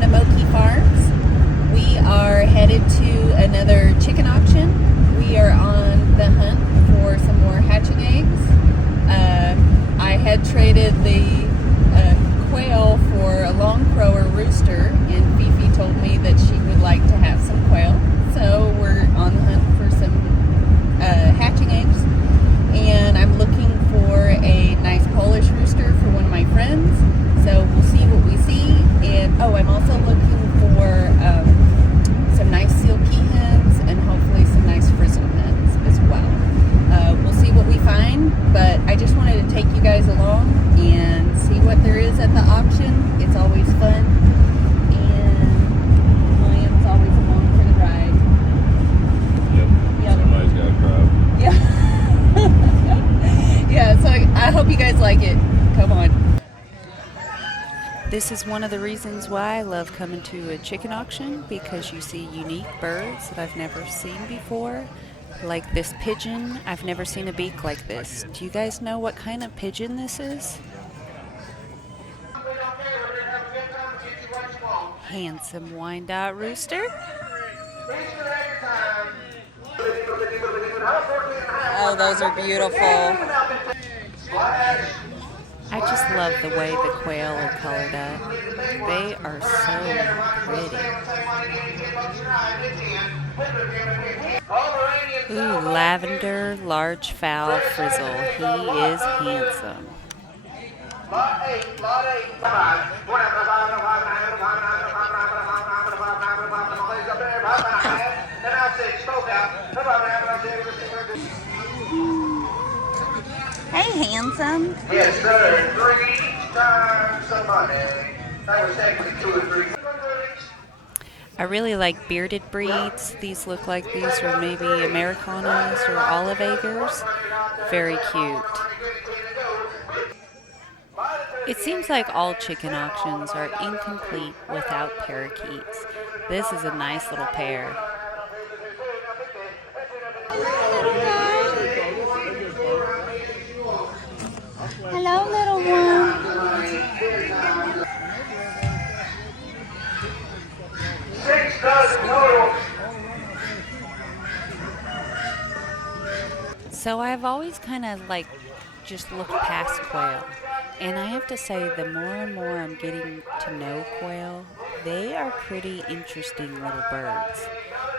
Brian of Okie Farms. We are headed to another chicken auction. We are on the hunt for some more hatching eggs. I had traded the quail for a long crower rooster, and Fifi told me that she would like to have some quail. So we're on the hunt for some hatching eggs, and I'm looking for a nice Polish rooster for one of my friends. So we'll see what we see. And I'm also looking for some nice silky hens and hopefully some nice frizzle hens as well. We'll see what we find, but I just wanted to take you guys along and see what there is at the auction. It's always fun, and William's always along for the ride. Yep. Somebody's got a crowd. Yeah. Yeah, so I hope you guys like it. Come on. This is one of the reasons why I love coming to a chicken auction, because you see unique birds that I've never seen before. Like this pigeon, I've never seen a beak like this. Do you guys know what kind of pigeon this is? Handsome Wyandotte rooster. Oh, those are beautiful. I just love the way the quail are colored up. They are so pretty. Ooh, lavender large fowl frizzle. He is handsome. Hey, handsome. Yes, sir. 3 times some money. That was actually 2 or 3. I really like bearded breeds. These look like these are maybe Americanas or Olive Acres. Very cute. It seems like all chicken auctions are incomplete without parakeets. This is a nice little pair. Hello, little one. So I've always kind of just looked past quail. And I have to say, the more and more I'm getting to know quail, they are pretty interesting little birds.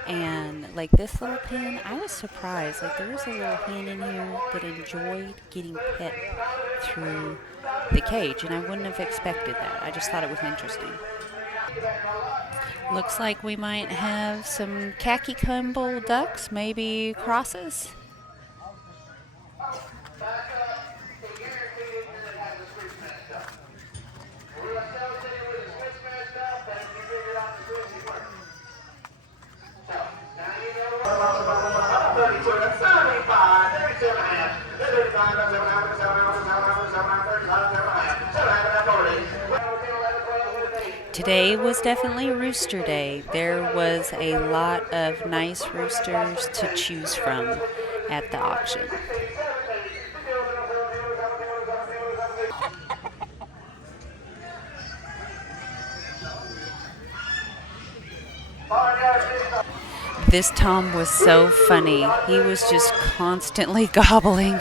And like this little pen, I was surprised. Like there was a little hen in here that enjoyed getting pet through the cage, and I wouldn't have expected that. I just thought it was interesting. Looks like we might have some khaki Campbell ducks, maybe crosses. Today was definitely Rooster Day. There was a lot of nice roosters to choose from at the auction. This Tom was so funny. He was just constantly gobbling.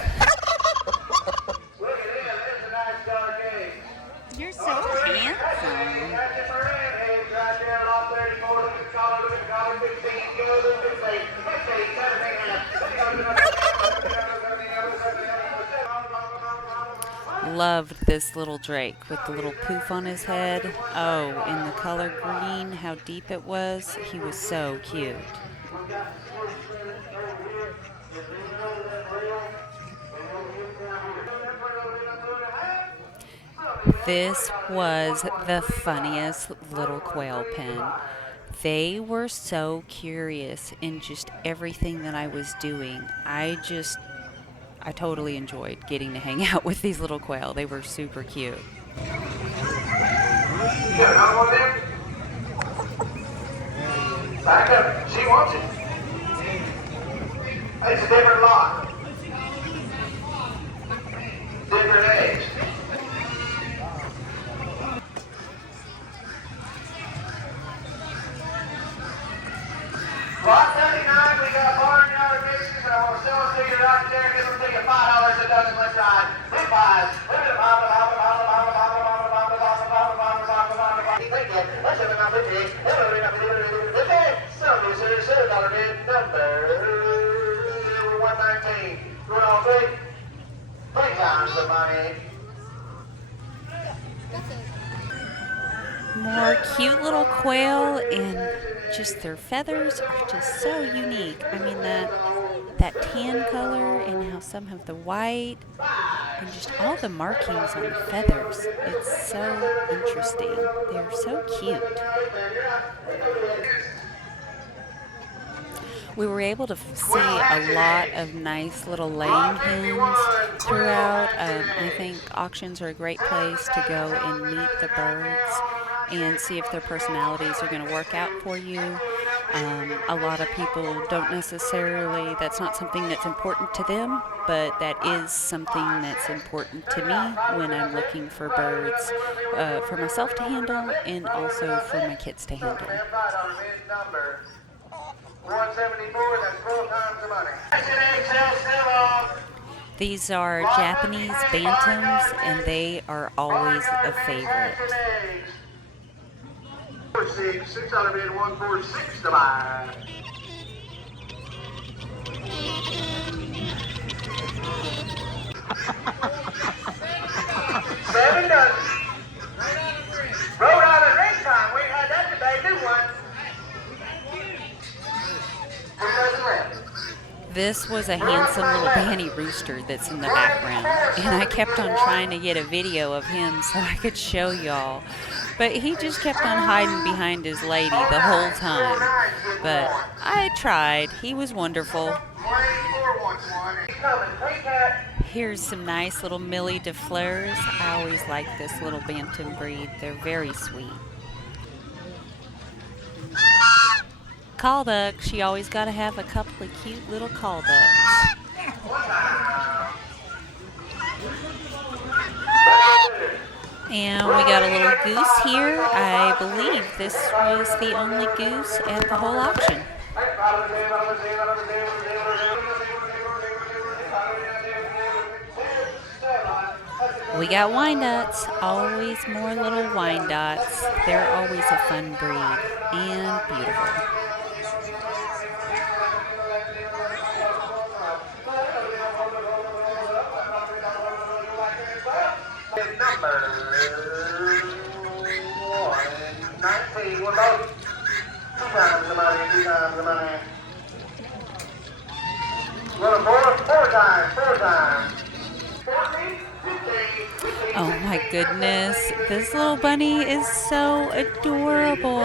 You're so handsome. Loved this little drake with the little poof on his head. Oh, in the color green, how deep it was. He was so cute. This was the funniest little quail pen. They were so curious in just everything that I was doing. I totally enjoyed getting to hang out with these little quail. They were super cute. Back up. She wants it. It's a different lot. Different eggs. More cute little quail, and just their feathers are just so unique. I mean, that tan color and how some have the white and just all the markings on the feathers. It's so interesting. They're so cute. We were able to see a lot of nice little laying hens throughout. I think auctions are a great place to go and meet the birds and see if their personalities are going to work out for you. A lot of people don't necessarily, that's not something that's important to them, but that is something that's important to me when I'm looking for birds for myself to handle and also for my kids to handle. 174, that's 4 times the money. These are Japanese bantams, and they are always a favorite. 6 out of it, 146 to buy. Seven done. Rhode Island race time. We had that today. New one. This was a handsome little banty rooster that's in the background, and I kept on trying to get a video of him so I could show y'all, but he just kept on hiding behind his lady the whole time. But I tried. He was wonderful. Here's some nice little Millie de Fleurs. I always like this little bantam breed. They're very sweet. Call ducks. You always got to have a couple of cute little call ducks. And we got a little goose here. I believe this was the only goose at the whole auction. We got Wyandottes, always more little Wyandottes. They're always a fun breed and beautiful. Oh my goodness, this little bunny is so adorable.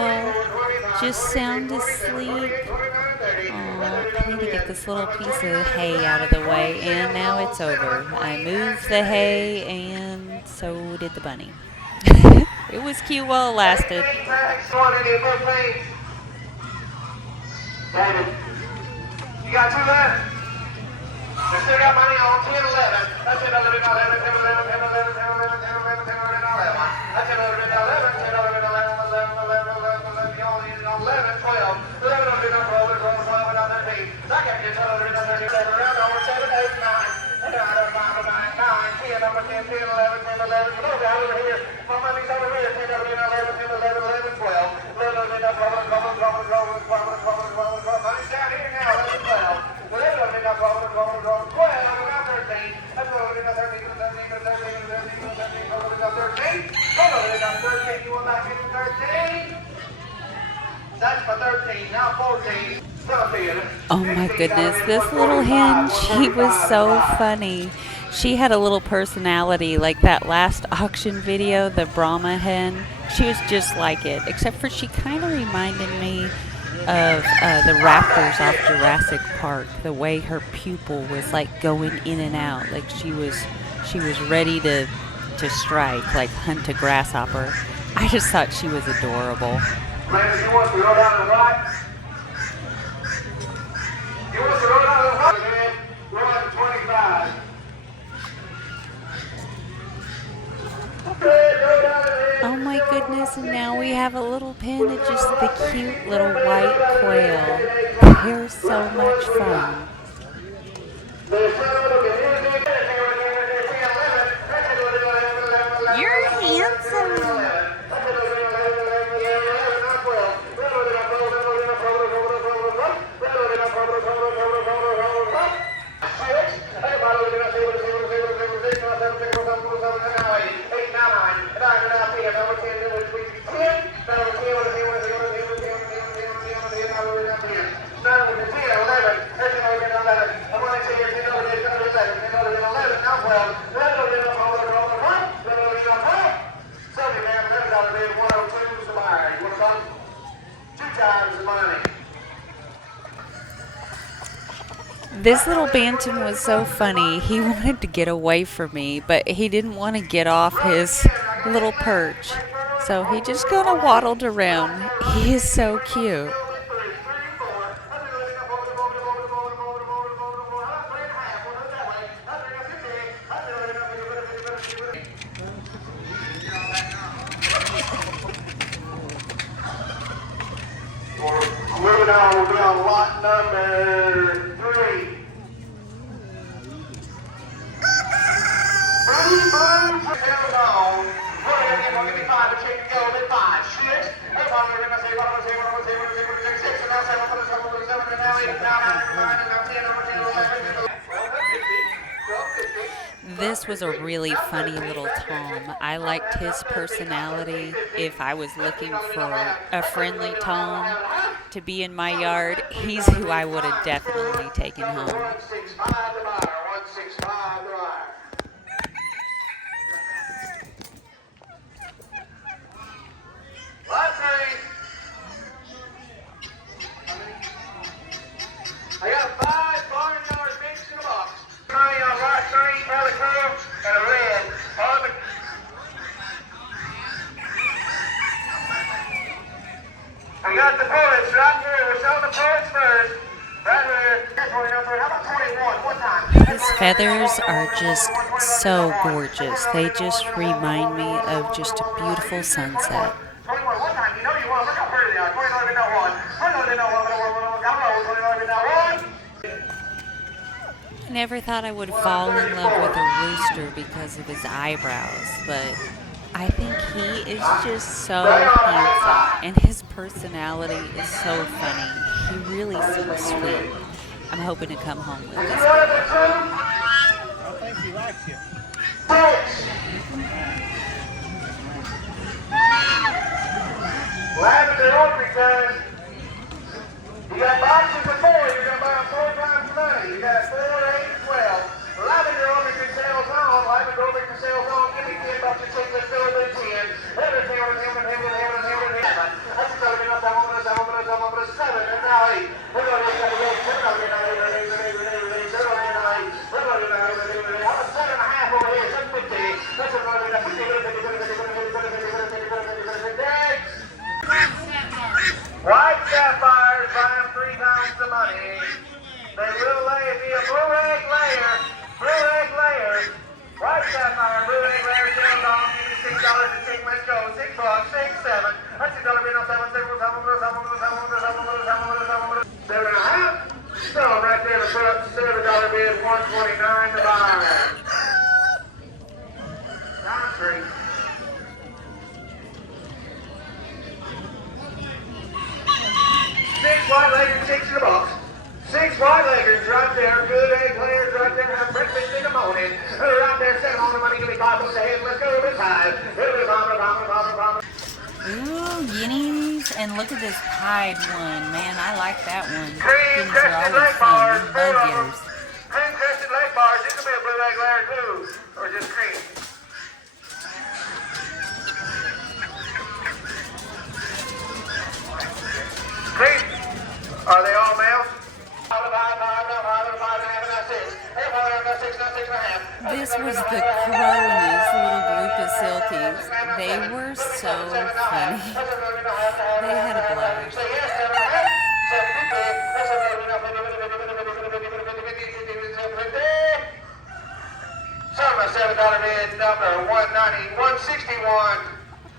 Just sound asleep. Oh, I need to get this little piece of hay out of the way, and now it's over. I moved the hay, and so did the bunny. It was cute while it lasted. David, you got 2 left? You still got money on 10, 11. That's it, 11, 11, 10, 11, 10, 11, 10, 11, 10, 11, 10, 11, 11. That's it, 11, 11, 10, 11, 11, 11, 11, 11, 11, 11, 11, 12. 11, 11, 12, 12, 12, 13. I got you, 11, 11, 13, around over 7, 8, 9. 9, 10, number 10, 10, 11, 10, 11. Go down over here. My money's over here. 10, 11, 11, 10, 11, 11, 12. 11, 11, 12, 12, 12, 12, 12, 12, 12, 12. Money's down here now, 11, 12. 13. That's for 13, now 14. Oh my goodness, this little hen, she was so funny. She had a little personality like that last auction video, the Brahma hen. She was just like it, except for she kind of reminded me of the raptors off Jurassic Park. The way her pupil was like going in and out, like she was ready to strike, like hunt a grasshopper. I just thought she was adorable. Ladies, you want to go down the right? You want to go down the right, man? We're on 25. Oh my goodness, and now we have a little pin of just the cute little white quail. They're so much fun. You're handsome. times the money. This little bantam was so funny. He wanted to get away from me, but he didn't want to get off his little perch. So he just kind of waddled around. He is so cute. Moving on, we'll be on lot number 3. Give me 5, a chicken go, bit 5, 6. Everybody, we're gonna say 1, 2, 3, 4, 5, 6, and now 7, 7, and now 8, and now 9, and now 10, and now 11. This was a really funny little Tom. I liked his personality. If I was looking for a friendly Tom to be in my yard, he's who I would have definitely taken home. 165 the buyer, 165 the buyer. Lot 3. I got 5 barnyard mixed in a box. Money on lot 3, Pelican, and a red. I got the bullets right here. We're selling the bullets first. Right here. How about 21? One time. His feathers are just so gorgeous. They just remind me of just a beautiful sunset. 21, one time. You know you want. Look how pretty they are. 21, no one. 21, no one. Got roll. 21, no one. I never thought I would fall in love with a rooster because of his eyebrows, but I think he is just so handsome, and his personality is so funny. He really seems sweet. I'm hoping to come home with this girl. I think he likes you. Lavender opening time. You got boxes of 4. You're going to buy them 4 times the money. You got 4, 8, 12. Lavender opening sales on. Lavender opening sales on. Give me 10 bucks a ticket. Let's go to 10. Everything on him. That's the other enough. I'm going to 7. And now 8. We're going to go 7.5 over here. 750. That's what we're going to do. White sapphires buy them 3 times the money. They will lay it be a blue egg layer. White sapphire, blue egg layer, sales on. Give me $6 a tick. Let's go. $6, 6, 7. That's $6 being on 7, 7, 7.5. So right there to put up $7 bid, $129 to buy. Country. 6 white leggers, 6 in the box. 6 white leggers right there. Good egg layers right there. Have breakfast in the morning. Right there, 7 on the money. Give me 5 bucks a head. Let's go to 5. Ooh, guineas, and look at this pied one. Man, I like that one. Cream Guineas are crested always leg fun. bars. Bug getters. Cream crested leg bars. This will be a blue egg layer too. Or just cream. Cream. Are they all males? This was the crow in this little group of silkies. They were so funny. They had a blast. $7 bid number 190, 161.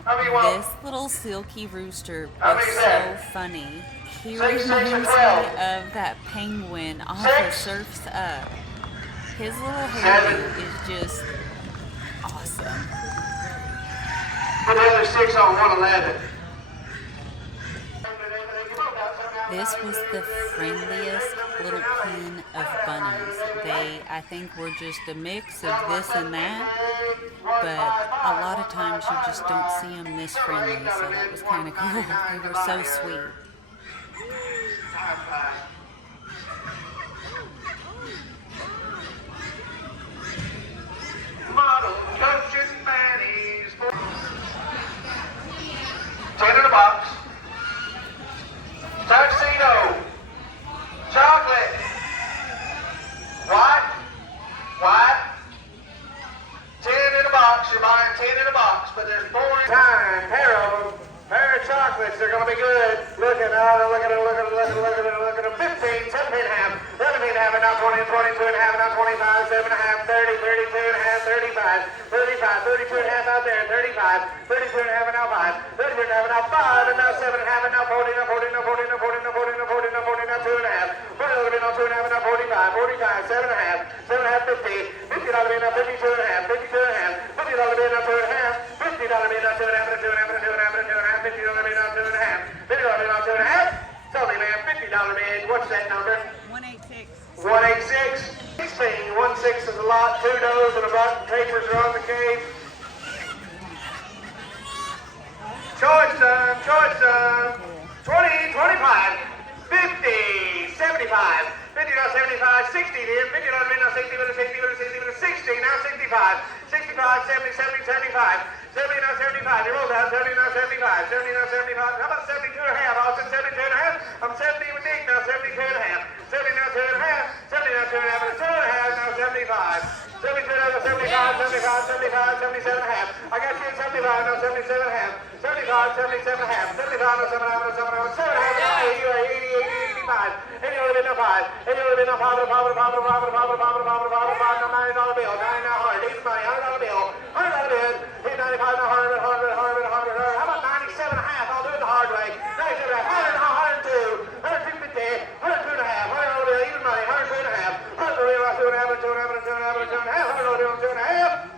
How many you want? This little silky rooster How was many is so that? funny. He 6, 6, reminds and me 12. of that penguin off 6. of Surf's Up. His little hair 7. is just awesome. Put the other 6 on 111. This was the friendliest little pen of bunnies. They, I think, were just a mix of this and that, but a lot of times you just don't see them this friendly, so that was kind of cool. They were so sweet. Model coaches panties. 10 in the box. chocolates. They're gonna be good. Look at them. Look at them. 15, 17 and a half, 17 and a half, and now 20, 22 and a half, and now 25, 7 and a half, 30, 32 and a half, 35, 35, 32 and a half out there, 35, 32 and a half, and now 5, 32 and a half, and now 5, and now 7 and a half, and now 40, now 40, now 40, now 40, now 40, now 40, now 40, now 2 and a half, 40 dollar bill, now 2 and a half, and now 45, 45, 7 and a half, 7 and a half, 50, $50 bill, now 52 and a half, 52 and a half, $50 bill, now 2 and a half, $50 bill, now 2 and a half, and a 2 and a half, and a 2 and a half, and a 2 and a half, $50 bill, now 2 and a half, $50 bill, now 2 and a half. Tell me, man, $50 bid. What's that number? 186. 186. 16. 1-6 is a lot. 2 does and a buck. Papers are on the cave. Choice time. Choice time. 20, 25, 50, 75. 50 now 75, 60 then. 50 now 60, 60 now 65. 65, 70, 70, 75. 70 now 75. You roll down. 70 now 75. 70 now 75. How about 72 and a half? Austin, 72 and a half. I'm 70 with Nick now. 72 and a half. 70 now 2 and a half. 70 now 2 and a half. And 2 and a half now 75. 72 now 75, 75, 75, 77 and a half. I got you at 75 now 77 and a half. 75, 77 and a half. 75 now 7 and a half. 7 and a half. 7 and a half. 80, 85. 80 only been now 5. 80 only been now 5. 5, 5, 5, 5, 5, 5, 5, 5, 5, 5, 5, $90 now 100. Even money. $100 bill. $100 bill. 95 now 100, 100, 100, 100. How about 97 and a half? I'll do it the hard way. 97 and a half. 100 now 102. 102, 102 and a half. $100 bill. Even money. 102 and a half. 100 bill. 2 and a half. 2 and a half. 2 and a half. 2 and a half. $100 bill. 2 and a half.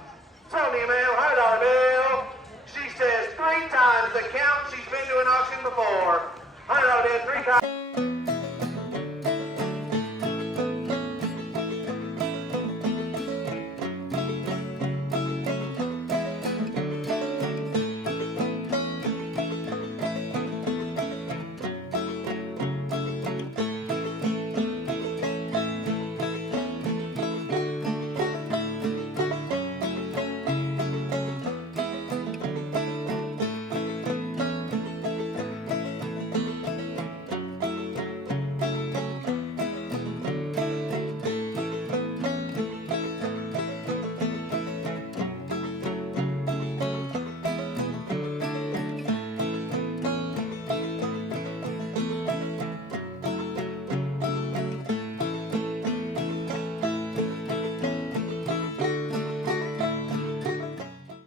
Tell me, man. $100 bill. She says 3 times the count. She's been to an auction before. $100 bill. 3 times.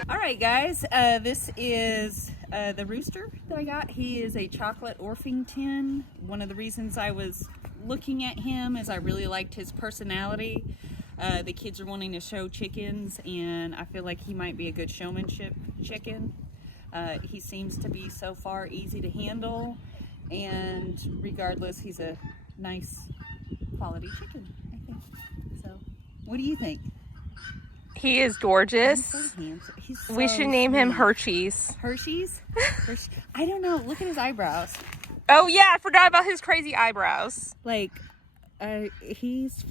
Alright guys, this is the rooster that I got. He is a chocolate Orpington. One of the reasons I was looking at him is I really liked his personality. The kids are wanting to show chickens and I feel like he might be a good showmanship chicken. He seems to be so far easy to handle, and regardless he's a nice quality chicken, I think. So what do you think? He is gorgeous. He's so We should name him sweet. Hershey's. Hershey's? I don't know. Look at his eyebrows. Oh yeah, I forgot about his crazy eyebrows. Like, he's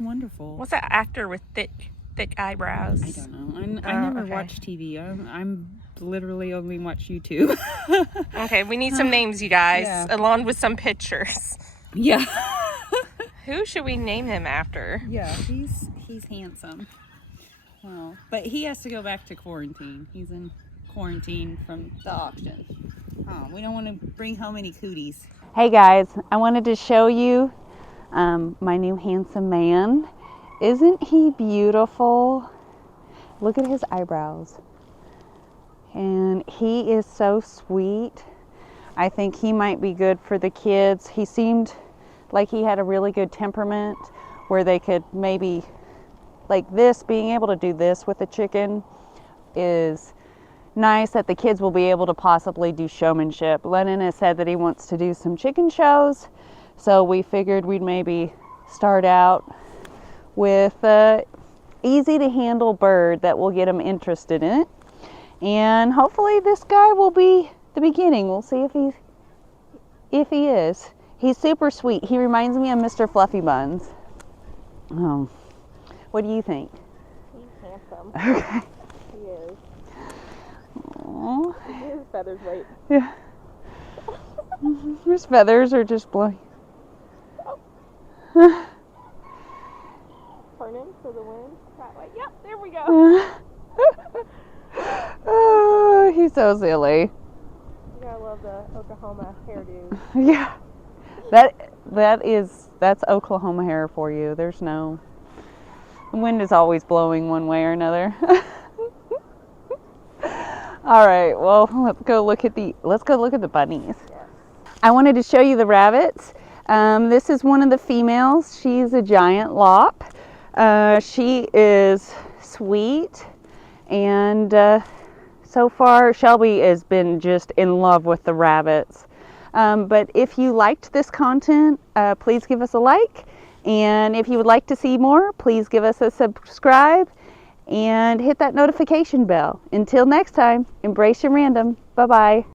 wonderful. What's that actor with thick eyebrows? I don't know. I never okay. watch TV. I'm literally only watch YouTube. Okay, we need some names, you guys, Yeah. along with some pictures. Yeah. Who should we name him after? Yeah, he's handsome. Well, but he has to go back to quarantine. He's in quarantine from the auction. Oh, we don't want to bring home any cooties. Hey guys, I wanted to show you my new handsome man. Isn't he beautiful? Look at his eyebrows. And he is so sweet. I think he might be good for the kids. He seemed like he had a really good temperament where they could maybe, like this, being able to do this with a chicken is nice, that the kids will be able to possibly do showmanship. Lennon has said that he wants to do some chicken shows, so we figured we'd maybe start out with a easy to handle bird that will get him interested in it, and hopefully this guy will be the beginning. We'll see if he is. He's super sweet. He reminds me of Mr. Fluffy Buns. Oh, what do you think? He's handsome. Okay. He is. Aww. His feathers right. Yeah. His feathers are just blowing. Turning for the wind. That way. Yep, there we go. Oh, he's so silly. You gotta love of the Oklahoma hairdos. Yeah, that's Oklahoma hair for you. There's no, the wind is always blowing one way or another. All right, well, let's go look at the bunnies. Yes. I wanted to show you the rabbits. This is one of the females. She's a giant lop. She is sweet, and so far Shelby has been just in love with the rabbits. But if you liked this content, please give us a like, and if you would like to see more, please give us a subscribe and hit that notification bell. Until next time, embrace your random. Bye-bye.